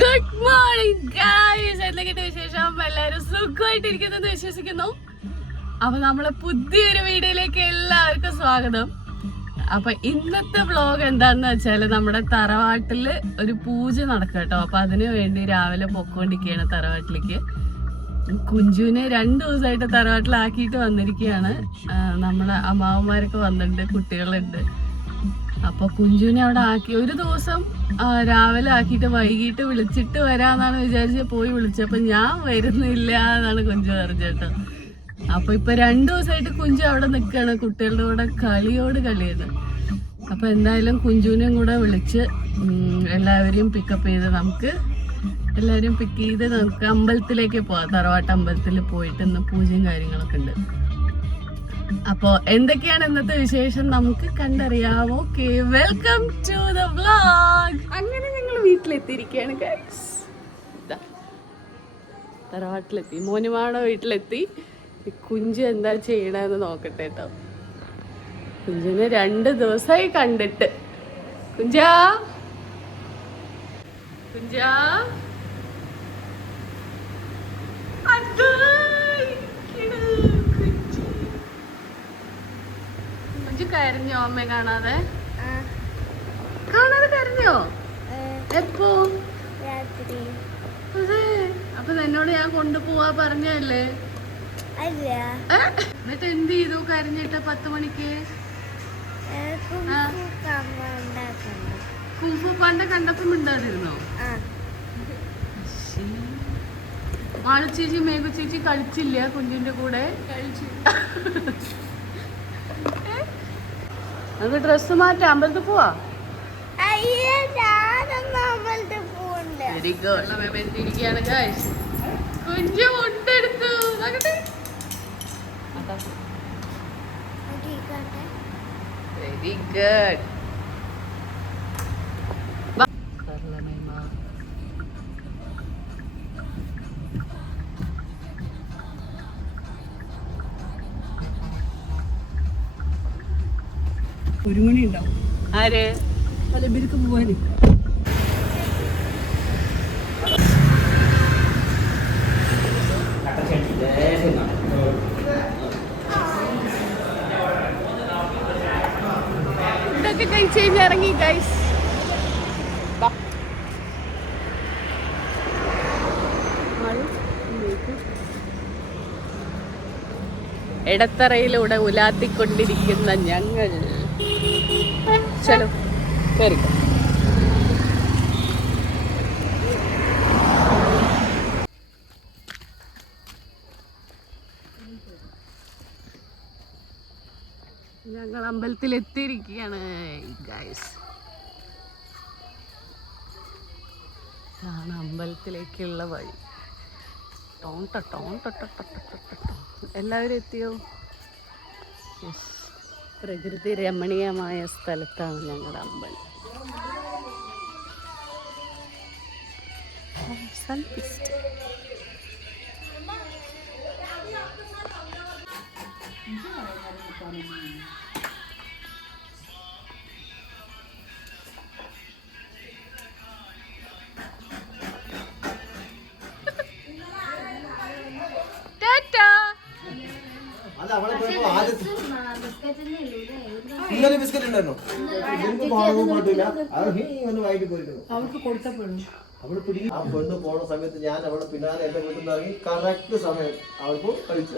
Good morning guys, എന്തൊക്കെയുണ്ട് വിശേഷം? എല്ലാവരും സുഖമായിട്ടിരിക്കുന്നെന്ന് വിശ്വസിക്കുന്നു. അപ്പൊ നമ്മളെ പുതിയൊരു വീഡിയോയിലേക്ക് എല്ലാവർക്കും സ്വാഗതം. അപ്പൊ ഇന്നത്തെ വ്ലോഗ് എന്താന്ന് വെച്ചാല് നമ്മുടെ തറവാട്ടില് ഒരു പൂജ നടക്കുക കേട്ടോ. അപ്പൊ അതിനു വേണ്ടി രാവിലെ പൊക്കോണ്ടിരിക്കുകയാണ് തറവാട്ടിലേക്ക്. കുഞ്ചുവിനെ 2 ദിവസമായിട്ട് തറവാട്ടിലാക്കിയിട്ട് വന്നിരിക്കുകയാണ്. നമ്മളെ അമ്മാവന്മാരൊക്കെ വന്നിട്ടുണ്ട്, കുട്ടികളുണ്ട്. അപ്പൊ കുഞ്ചുവിനെ അവിടെ ആക്കി ഒരു ദിവസം രാവിലെ ആക്കിയിട്ട് വൈകിട്ട് വിളിച്ചിട്ട് വരാന്നാണ് വിചാരിച്ച് പോയി വിളിച്ചപ്പോ ഞാൻ വരുന്നില്ല എന്നാണ് കുഞ്ചു പറഞ്ഞേട്ടോ. അപ്പൊ ഇപ്പൊ 2 ദിവസമായിട്ട് കുഞ്ചു അവിടെ നിൽക്കാണ്, കുട്ടികളുടെ കൂടെ കളിയാണ്. അപ്പൊ എന്തായാലും കുഞ്ചുവിനെയും കൂടെ വിളിച്ച് എല്ലാവരെയും പിക്കപ്പ് ചെയ്ത് നമുക്ക് അമ്പലത്തിലേക്ക് പോവാം. തറവാട്ട് അമ്പലത്തിൽ പോയിട്ട് ഇന്ന് പൂജയും കാര്യങ്ങളൊക്കെ ഉണ്ട്. അപ്പൊ എന്തൊക്കെയാണ് ഇന്നത്തെ വിശേഷം നമുക്ക് കണ്ടറിയാം. Okay, welcome to the vlog. അങ്ങനെ ഞങ്ങൾ വീട്ടിലെത്തിയിരിക്കുകയാണ് ഗൈസ്. തറവാട്ടിലെത്തി, മോനുമാടെ വീട്ടിലെത്തി. കുഞ്ചു എന്താ ചെയ്യണമെന്ന് നോക്കട്ടെ കേട്ടോ. കുഞ്ചുവിനെ 2 ദിവസമായി കണ്ടിട്ട്. കുഞ്ചാ കുഞ്ചാ കരഞ്ഞോ? അമ്മ കാണാതെ കരഞ്ഞോ? എപ്പോ? അതെ. അപ്പൊ എന്നോട് ഞാൻ കൊണ്ടുപോവാ പറഞ്ഞല്ലേ? എന്നിട്ട് എന്ത് ചെയ്തു കരഞ്ഞിട്ട് 10 മണിക്ക്? കുംഫു പാണ്ട കണ്ടപ്പം മിണ്ടാതിരുന്നോ? മാളു ചേച്ചി മേഘു ചേച്ചി കളിച്ചില്ല കുഞ്ഞിന്റെ കൂടെ? നമുക്ക് ഡ്രസ് മാറ്റാം, അമ്പലത്തിൽ പോവാ. Very good. എത്തിയിരിക്കുകയാണ് ഗൈസ്. കുഞ്ഞു മുണ്ടെടുത്തു. Very good. ഒരു മണി ഉണ്ടാവും. ആര് അല്ല ഇവർക്ക് പോവാന്. ഫുഡൊക്കെ കഴിച്ച് കഴിഞ്ഞ് ഇറങ്ങി ഗൈസ്. ഇടത്തറയിലൂടെ ഉലാത്തിക്കൊണ്ടിരിക്കുന്ന ഞങ്ങൾ. ചലോ കേറിക്കോ. ഞങ്ങൾ അമ്പലത്തിൽ എത്തിയിരിക്കുകയാണ് ഗൈസ്. ഇതാണ് അമ്പലത്തിലേക്കുള്ള വഴി. എല്ലാവരും എത്തിയോ? യെസ്. പ്രകൃതി രമണീയമായ സ്ഥലത്താണ് ഞങ്ങളുടെ അമ്പലം. ഇന്നലെ ബിസ്ക്കറ്റ് ഉണ്ടായിരുന്നോ? അവർക്ക് കൊടുത്തപ്പോഴും അവള് പിടിക്കും. ആ പെണ്ണ് പോണ സമയത്ത് ഞാൻ അവളെ പിന്നാലെ എന്റെ വീട്ടിൽ നിന്ന് ഇറങ്ങി കറക്റ്റ് സമയം അവൾക്ക് കഴിച്ചു.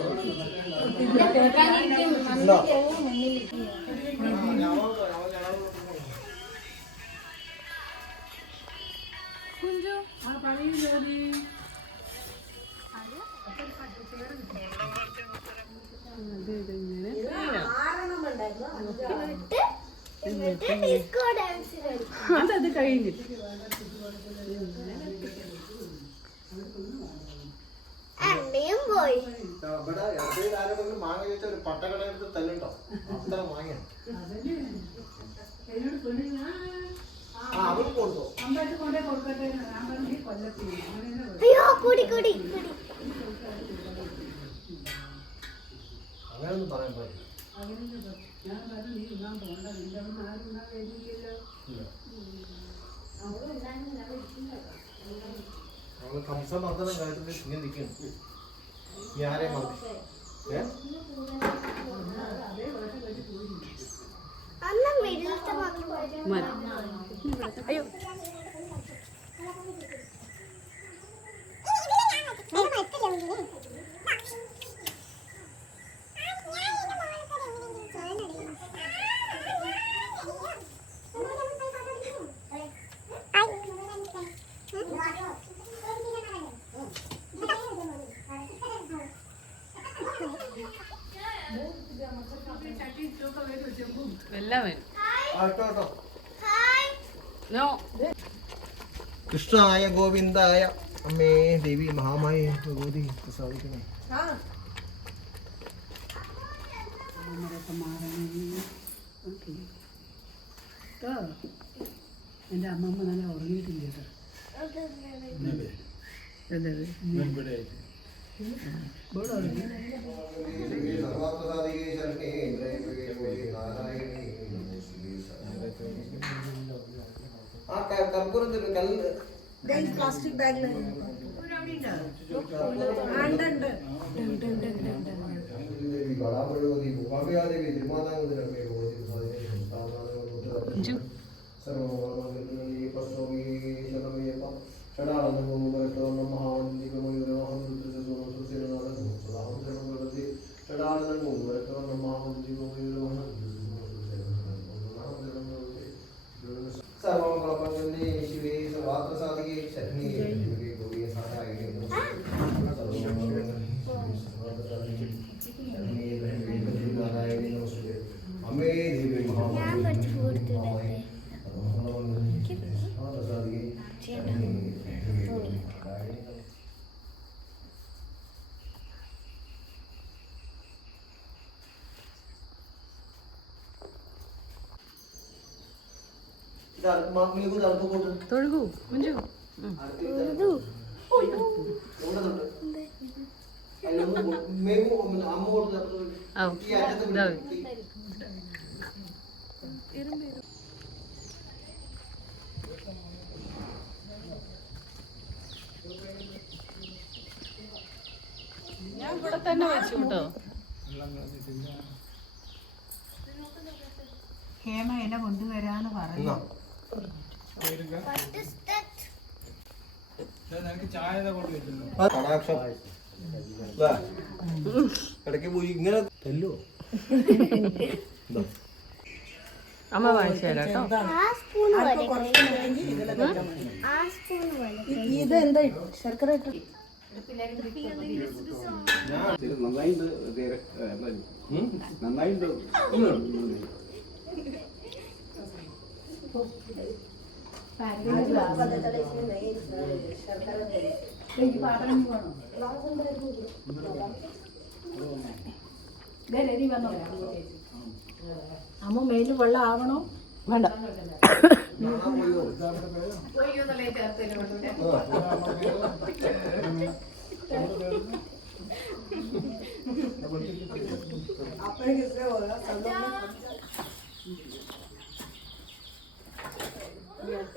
അതത് കഴിഞ്ഞിട്ട് മാങ്ങ ചോദിച്ച ഒരു പട്ടക്കടയെടുത്ത് തല്ലുണ്ടോ? അത്ര മാങ്ങയാണ്. അവർക്ക് കൊടുത്തോ? അങ്ങനെയൊന്നും പറയാൻ പാടില്ല. അവള് കംസമർദ്ദനം കാര്യത്തിൽ ഇങ്ങനെ നിൽക്കുന്നു. നീ ആരെയും മതി. അയ്യോ എല്ലാം വരും. കൃഷ്ണായ ഗോവിന്ദായ അമ്മേ ദേവി മഹാമായ ഭഗവതി സാധിക്കണേ. എൻ്റെ അമ്മമ്മ നല്ല ഉറങ്ങിയിട്ടില്ല കേട്ടോ. പ്ലാസ്റ്റിക് ബാഗിൽ തൊഴുകൂ മഞ്ജു. ഞാൻ ഇവിടെ തന്നെ വെച്ചു കേട്ടോ. ഹേമ ഇല കൊണ്ടുവരാന്ന് പറഞ്ഞു. ഇടയ്ക്ക് പോയി ഇങ്ങനെ തല്ലോ. അമ്മ വാങ്ങിച്ചു തരാം കേട്ടോ. ഇതെന്താ ശർക്കര ഇട്ടു? നന്നായിട്ട് അമ്മ മേല് വെള്ളം ആവണോ വേണ്ട?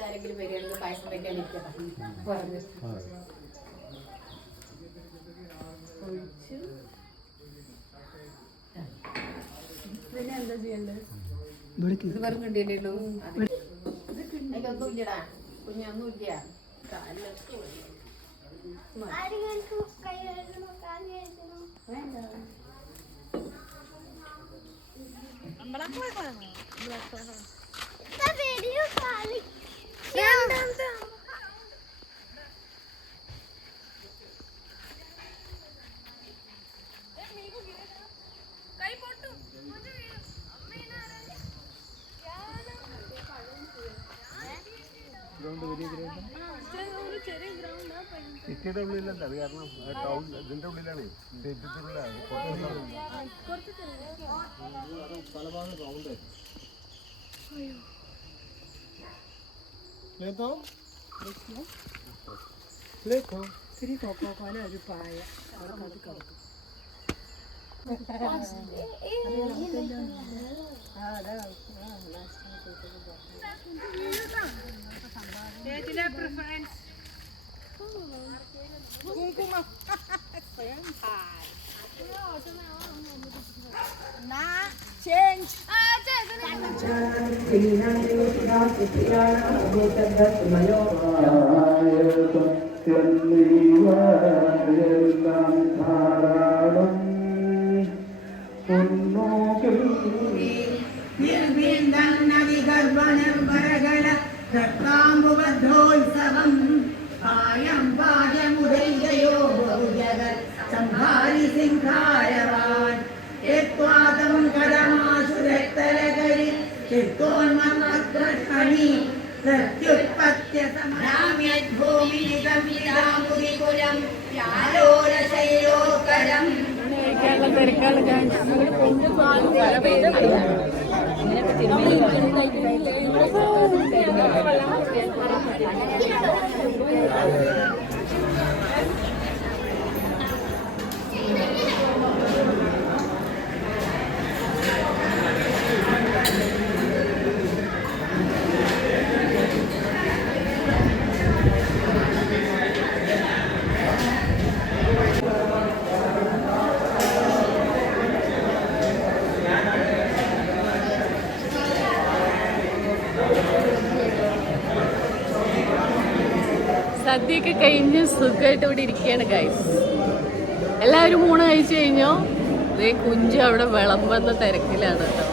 ആരെങ്കിലും വരികയാണെങ്കിൽ പായസം വയ്ക്കാൻ നിൽക്കണം. പിന്നെ എന്താ ചെയ്യണ്ടത്? വെറും കിട്ടിയിട്ടുള്ളൂ. അതിലൊന്നും ഇല്ലടാ കുഞ്ഞൊന്നും ഇല്ല. സിറ്റിയുടെ ഉള്ളിലല്ല, അത് കാരണം ടൗൺ ഇതിന്റെ ഉള്ളിലാണ്. പല ഭാഗം റൗണ്ട് ഇത്തിരി കൊക്കോക്കോല ഒരു പായ അത് കിടക്കും. പ്രിഫറൻസ് ോത്സവം ആയം പാദമുദയോ ബഹുജഗത് സംഹാരി സിംഹാരവാൻ യത്വാദം കരമാശു രക്തലകരി ചിത്തോന്മത്കർഷണി പ്രത്യുത്പത്യ സമരാമ്യദ്ഭൂമിനിതമിതാമുദികുലം യാലോലശൈലോകരം. സദ്യയൊക്കെ കഴിഞ്ഞ് സുഖമായിട്ട് ഇവിടെ ഇരിക്കുകയാണ് ഗൈസ്. എല്ലാവരും ഊണ് കഴിച്ചു കഴിഞ്ഞോ? ഇതേ കുഞ്ചു അവിടെ വിളമ്പുന്ന തിരക്കിലാണ് കേട്ടോ.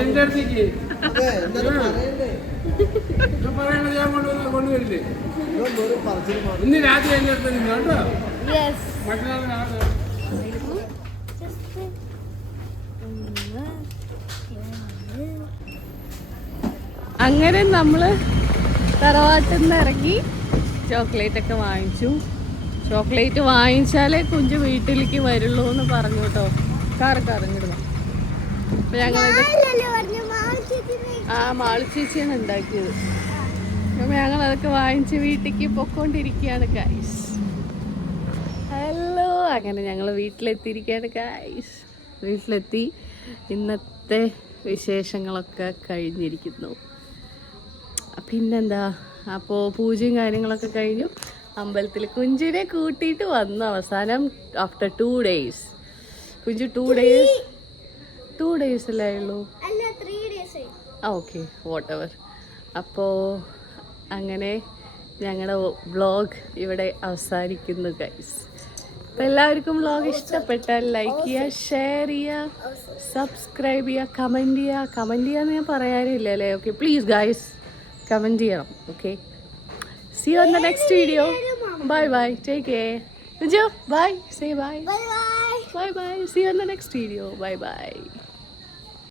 എന്റെ അടുത്തേക്ക് പറയുന്നത് ഞാൻ കൊണ്ടുവരില്ലേ? ഇന്ന് രാത്രി എന്റെ അടുത്ത് കേട്ടോ. മറ്റന്നാൾ രാത്രി അങ്ങനെ നമ്മള് തറവാട്ടിൽ നിന്ന് ഇറങ്ങി ചോക്ലേറ്റ് ഒക്കെ വാങ്ങിച്ചു. ചോക്ലേറ്റ് വാങ്ങിച്ചാലേ കുഞ്ചു വീട്ടിലേക്ക് വരുള്ളൂ എന്ന് പറഞ്ഞു കേട്ടോ. കറങ്ങിടുന്നു. അപ്പൊ ഞങ്ങളിത് മാളു ചേച്ചിയാണ് ഉണ്ടാക്കിയത്. അപ്പൊ ഞങ്ങൾ അതൊക്കെ വാങ്ങിച്ച് വീട്ടിലേക്ക് പൊക്കോണ്ടിരിക്കുകയാണ് ഗൈസ്. ഹലോ, അങ്ങനെ ഞങ്ങൾ വീട്ടിലെത്തിയിരിക്കുകയാണ് ഗൈസ്. വീട്ടിലെത്തി ഇന്നത്തെ വിശേഷങ്ങളൊക്കെ കഴിഞ്ഞിരിക്കുന്നു. പിന്നെന്താ, അപ്പോൾ പൂജയും കാര്യങ്ങളൊക്കെ കഴിഞ്ഞു. അമ്പലത്തിൽ കുഞ്ചിനെ കൂട്ടിയിട്ട് വന്നു അവസാനം ആഫ്റ്റർ 2 days. കുഞ്ചു 2 days അല്ലേ ഉള്ളൂ? Okay, what ever. അപ്പോൾ അങ്ങനെ ഞങ്ങളുടെ വ്ളോഗ് ഇവിടെ അവസാനിക്കുന്നു ഗൈസ്. അപ്പോൾ എല്ലാവർക്കും വ്ളോഗ് ഇഷ്ടപ്പെട്ടാൽ ലൈക്ക് ചെയ്യുക, ഷെയർ ചെയ്യുക, സബ്സ്ക്രൈബ് ചെയ്യുക, കമൻറ്റ് ചെയ്യാന്ന് ഞാൻ പറയാനില്ല അല്ലേ? ഓക്കെ, പ്ലീസ് ഗൈസ് കമൻറ്റ് ചെയ്യണം. Okay, see you on the next video. Bye, take care. Bye, say bye. Bye, see you on the next video. Bye.